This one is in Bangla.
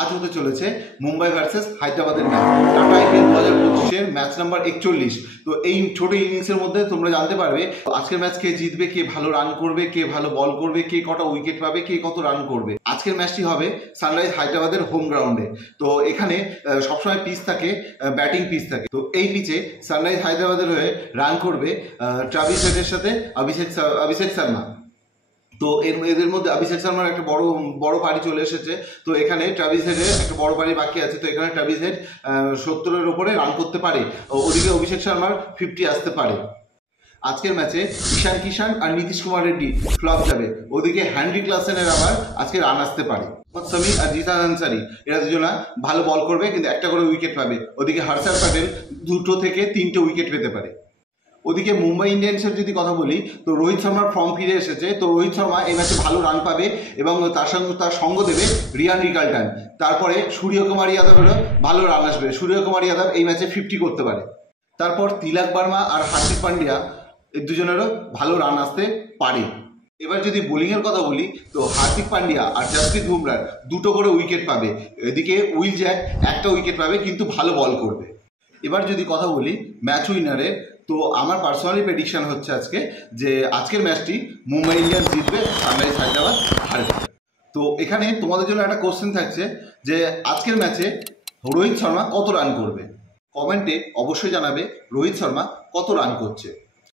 আজ হতে চলেছে মুম্বাই ভার্সেস হায়দ্রাবাদের ম্যাচ, টাটা আইপিএল 2025-এর ম্যাচ নাম্বার 41। তো এই ছোট ইনিংসের মধ্যে তোমরা জানতে পারবে আজকের ম্যাচ কে জিতবে, কে ভালো রান করবে, কে ভালো বল করবে, কে কটা উইকেট পাবে, কে কত রান করবে। আজকের ম্যাচটি হবে সানরাইজ হায়দ্রাবাদের হোম গ্রাউন্ডে। তো এখানে সবসময় পিচ থাকে, ব্যাটিং পিচ থাকে। তো এই পিচে সানরাইজ হায়দ্রাবাদের হয়ে রান করবে ট্রাভিস হেডের সাথে অভিষেক শর্মা। তো এদের মধ্যে অভিষেক শর্মার একটা বড় পারি চলে এসেছে। তো এখানে ট্রাভিস হেডের একটা বড় পারি বাকি আছে। তো এখানে ট্রাভিস হেড 70-এর ওপরে রান করতে পারে, ওদিকে অভিষেক শর্মার 50 আসতে পারে। আজকের ম্যাচে ঈশান কিষান আর নীতিশ কুমার রেড্ডি ফ্লপ যাবে, ওদিকে হ্যানরি ক্লাসেনের আবার আজকে রান আসতে পারে। সামি আর জিসান আনসারি এরা দুজনা ভালো বল করবে, কিন্তু একটা করে উইকেট পাবে। ওদিকে হর্ষার প্যাটেল 2 থেকে 3টে উইকেট পেতে পারে। ওদিকে মুম্বাই ইন্ডিয়ান্সের যদি কথা বলি, তো রোহিত শর্মার ফর্ম ফিরে এসেছে। তো রোহিত শর্মা এই ম্যাচে ভালো রান পাবে এবং তার সঙ্গ দেবে রিয়ান রিকালটন। তারপরে সূর্যকুমার যাদবেরও ভালো রান আসবে, সূর্যকুমার যাদব এই ম্যাচে 50 করতে পারে। তারপর তিলক বর্মা আর হার্দিক পান্ডিয়া এই দুজনেরও ভালো রান আসতে পারে। এবার যদি বোলিংয়ের কথা বলি, তো হার্দিক পান্ডিয়া আর জসপ্রীত বুমরাহ 2টো করে উইকেট পাবে। এদিকে উইল জ্যাক 1টা উইকেট পাবে, কিন্তু ভালো বল করবে। এবার যদি কথা বলি ম্যাচ উইনারের, তো আমার পার্সোনালি প্রেডিকশন হচ্ছে আজকে যে আজকের ম্যাচটি মুম্বাই ইন্ডিয়ান্স জিতবে, সানরাইজ হায়দ্রাবাদ হারবে। তো এখানে তোমাদের জন্য একটা কোশ্চেন থাকছে যে আজকের ম্যাচে রোহিত শর্মা কত রান করবে। কমেন্টে অবশ্যই জানাবে রোহিত শর্মা কত রান করছে।